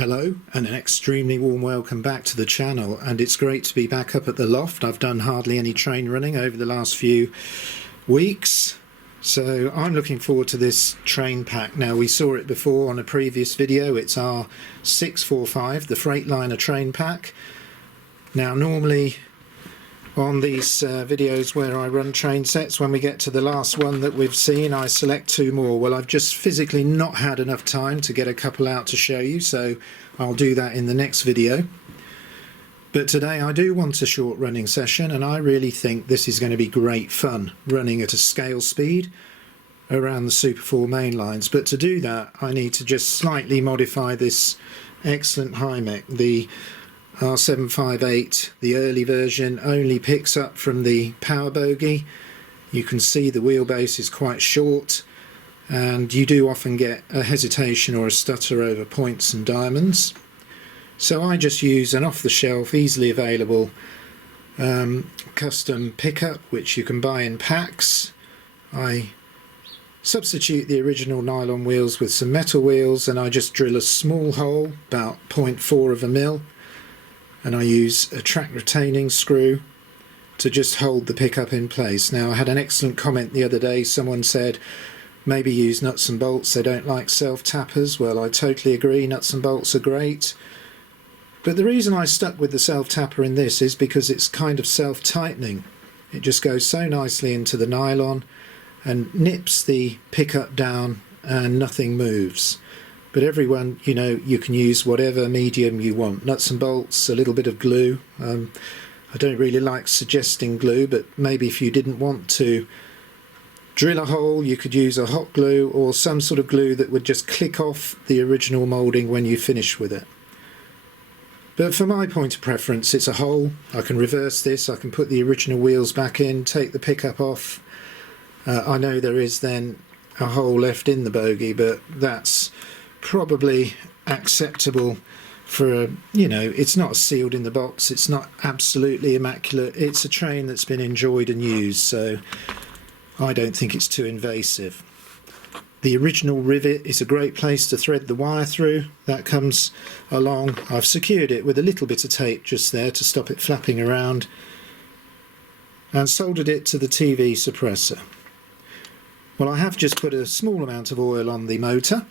Hello and an extremely warm welcome back to the channel, and it's great to be back up at the loft. I've done hardly any train running over the last few weeks, so I'm looking forward to this train pack. Now, we saw it before on a previous video. It's R.645, the Freightliner train pack. Now, normally on these videos where I run train sets, when we get to the last one that we've seen, I select two more. Well, I've just physically not had enough time to get a couple out to show you, so I'll do that in the next video. But today I do want a short running session, and I really think this is going to be great fun running at a scale speed around the Super 4 main lines. But to do that, I need to just slightly modify this excellent Hymek. The R.645, the early version, only picks up from the power bogie. You can see the wheelbase is quite short, and you do often get a hesitation or a stutter over points and diamonds. So I just use an off-the-shelf, easily available custom pickup, which you can buy in packs. I substitute the original nylon wheels with some metal wheels, and I just drill a small hole, about 0.4 of a mil, and I use a track retaining screw to just hold the pickup in place. Now, I had an excellent comment the other day. Someone said maybe use nuts and bolts, they don't like self-tappers. Well, I totally agree, nuts and bolts are great. But the reason I stuck with the self-tapper in this is because it's kind of self-tightening. It just goes so nicely into the nylon and nips the pickup down and nothing moves. But everyone, you know, you can use whatever medium you want. Nuts and bolts, a little bit of glue. I don't really like suggesting glue, but maybe if you didn't want to drill a hole, you could use a hot glue or some sort of glue that would just click off the original moulding when you finish with it. But for my point of preference, it's a hole. I can reverse this, I can put the original wheels back in, take the pickup off. I know there is then a hole left in the bogie, but that's probably acceptable for you know, it's not sealed in the box, it's not absolutely immaculate, it's a train that's been enjoyed and used, so I don't think it's too invasive. The original rivet is a great place to thread the wire through. That comes along. I've secured it with a little bit of tape just there to stop it flapping around, and soldered it to the TV suppressor. Well, I have just put a small amount of oil on the motor,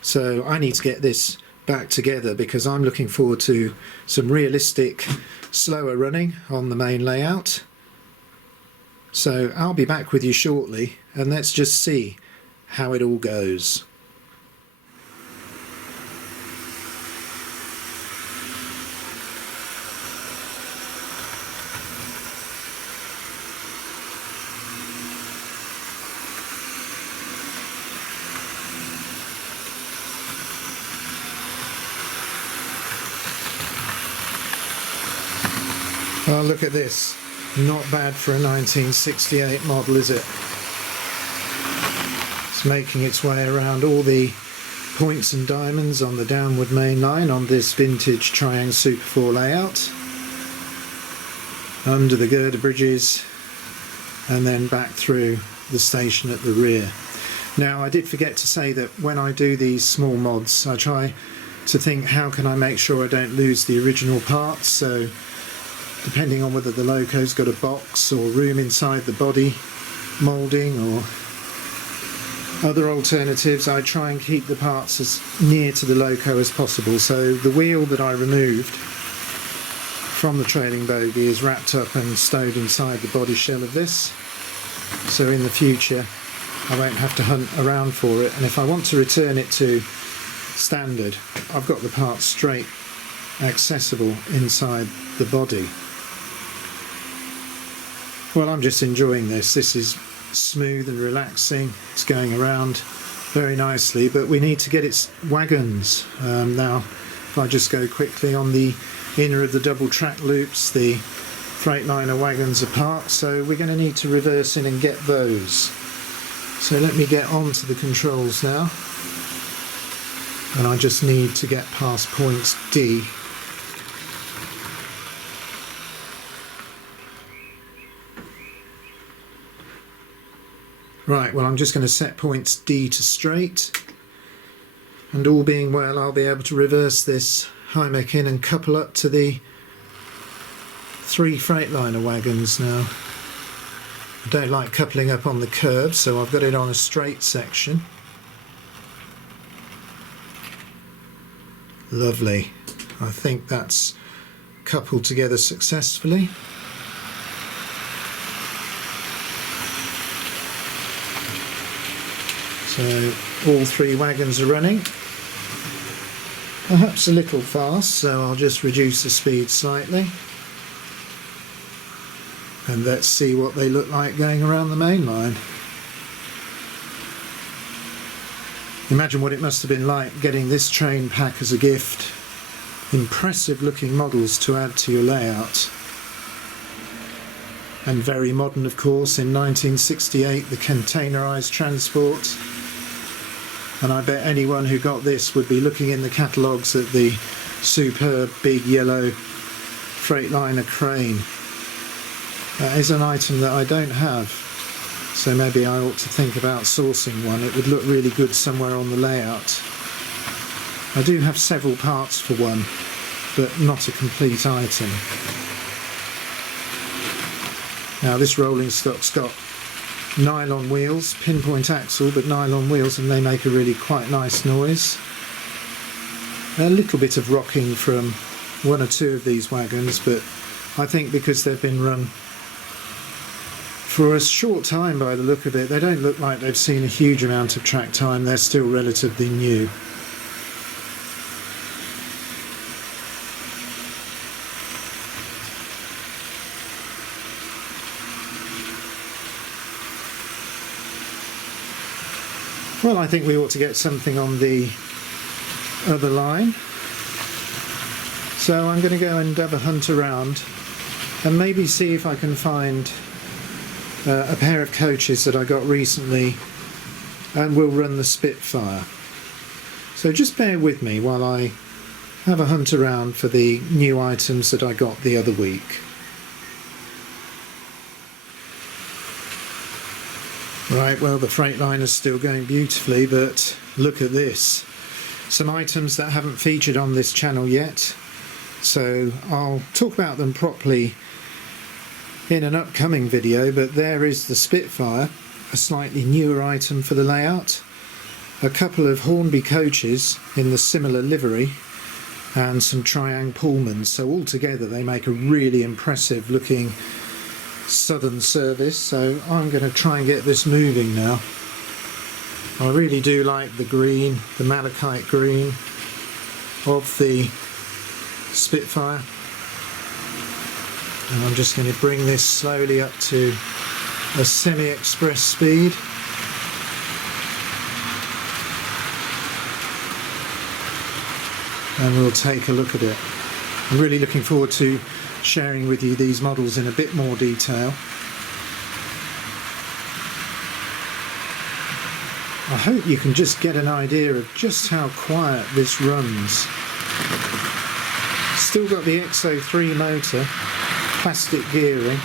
so I need to get this back together because I'm looking forward to some realistic slower running on the main layout. So I'll be back with you shortly, and let's just see how it all goes. Oh, look at this. Not bad for a 1968 model, is it? It's making its way around all the points and diamonds on the downward main line on this vintage Triangle Super 4 layout, under the girder bridges, and then back through the station at the rear. Now, I did forget to say that when I do these small mods, I try to think, how can I make sure I don't lose the original parts? So depending on whether the loco's got a box or room inside the body moulding or other alternatives, I try and keep the parts as near to the loco as possible. So the wheel that I removed from the trailing bogie is wrapped up and stowed inside the body shell of this, so in the future I won't have to hunt around for it, and if I want to return it to standard, I've got the parts straight accessible inside the body. Well, I'm just enjoying this. This is smooth and relaxing. It's going around very nicely, but we need to get its wagons. Now, if I just go quickly on the inner of the double track loops, the Freightliner wagons are parked, so we're going to need to reverse in and get those. So let me get on to the controls now, and I just need to get past point D. Right, well, I'm just going to set points D to straight, and all being well I'll be able to reverse this Hymek in and couple up to the 3 Freightliner wagons now. I don't like coupling up on the curb, so I've got it on a straight section. Lovely. I think that's coupled together successfully. So all 3 wagons are running. Perhaps a little fast, so I'll just reduce the speed slightly. And let's see what they look like going around the main line. Imagine what it must have been like getting this train pack as a gift. Impressive looking models to add to your layout. And very modern, of course, in 1968, the containerised transport. And I bet anyone who got this would be looking in the catalogues at the superb big yellow Freightliner crane. That is an item that I don't have, so maybe I ought to think about sourcing one. It would look really good somewhere on the layout. I do have several parts for one, but not a complete item. Now this rolling stock's got nylon wheels, pinpoint axle, but nylon wheels, and they make a really quite nice noise. A little bit of rocking from 1 or 2 of these wagons, but I think because they've been run for a short time by the look of it, they don't look like they've seen a huge amount of track time. They're still relatively new. Well, I think we ought to get something on the other line. So I'm going to go and have a hunt around and maybe see if I can find a pair of coaches that I got recently, and we'll run the Spitfire. So just bear with me while I have a hunt around for the new items that I got the other week. Right, well, the Freightliner's still going beautifully, but look at this. Some items that haven't featured on this channel yet, so I'll talk about them properly in an upcoming video. But there is the Spitfire, a slightly newer item for the layout, a couple of Hornby coaches in the similar livery, and some Triang Pullmans. So altogether they make a really impressive looking southern service. So I'm going to try and get this moving now. I really do like the green, the malachite green of the Spitfire. And I'm just going to bring this slowly up to a semi-express speed. And we'll take a look at it. I'm really looking forward to sharing with you these models in a bit more detail. I hope you can just get an idea of just how quiet this runs. Still got the X03 motor, plastic gearing.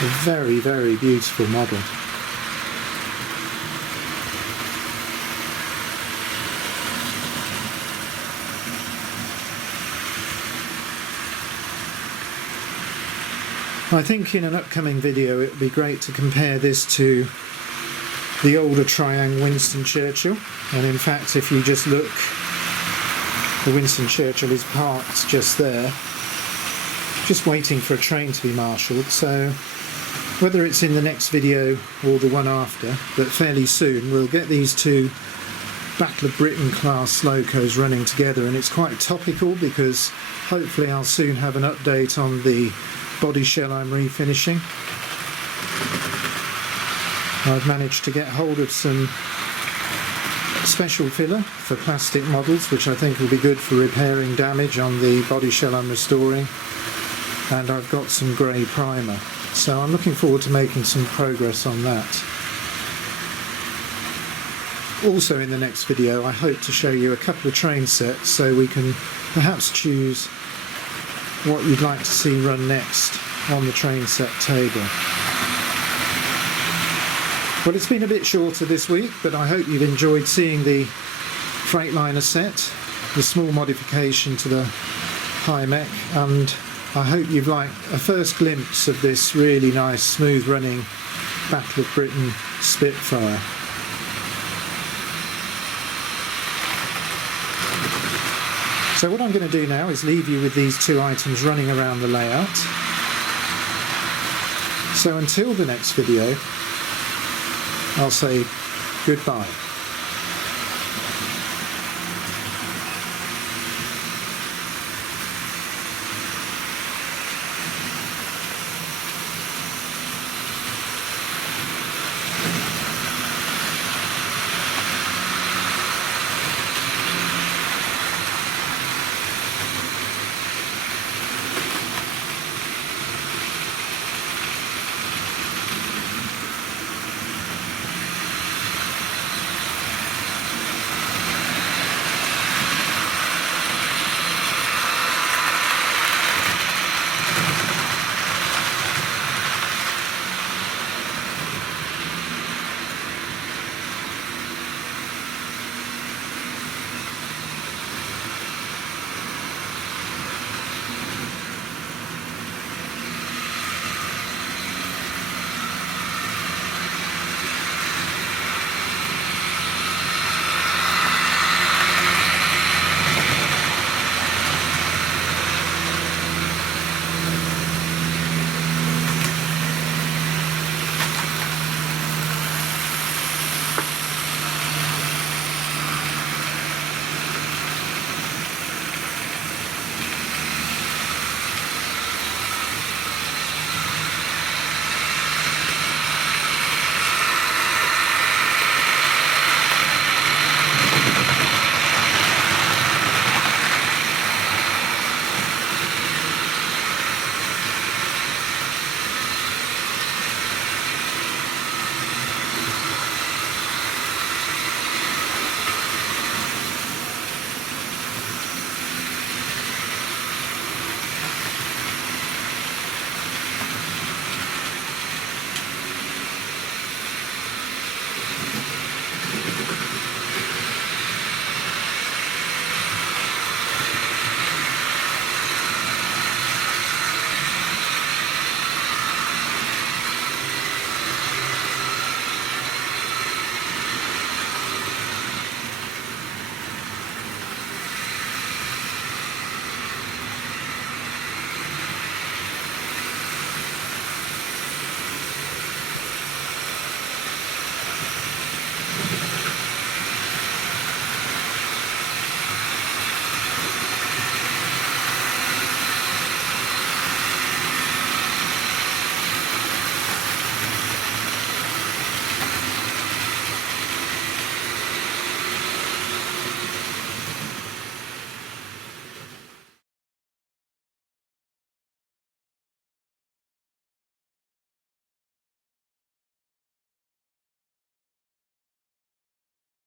A very, very beautiful model. I think in an upcoming video it would be great to compare this to the older Triang Winston Churchill, and in fact if you just look, the Winston Churchill is parked just there, just waiting for a train to be marshalled. So whether it's in the next video or the one after, but fairly soon, we'll get these two Battle of Britain class locos running together, and it's quite topical because hopefully I'll soon have an update on the body shell I'm refinishing. I've managed to get hold of some special filler for plastic models, which I think will be good for repairing damage on the body shell I'm restoring, and I've got some grey primer, so I'm looking forward to making some progress on that. Also in the next video I hope to show you a couple of train sets so we can perhaps choose what you'd like to see run next on the train set table. Well, it's been a bit shorter this week, but I hope you've enjoyed seeing the Freightliner set, the small modification to the Hymek, and I hope you've liked a first glimpse of this really nice smooth running Battle of Britain Spitfire. So what I'm going to do now is leave you with these two items running around the layout. So until the next video, I'll say goodbye.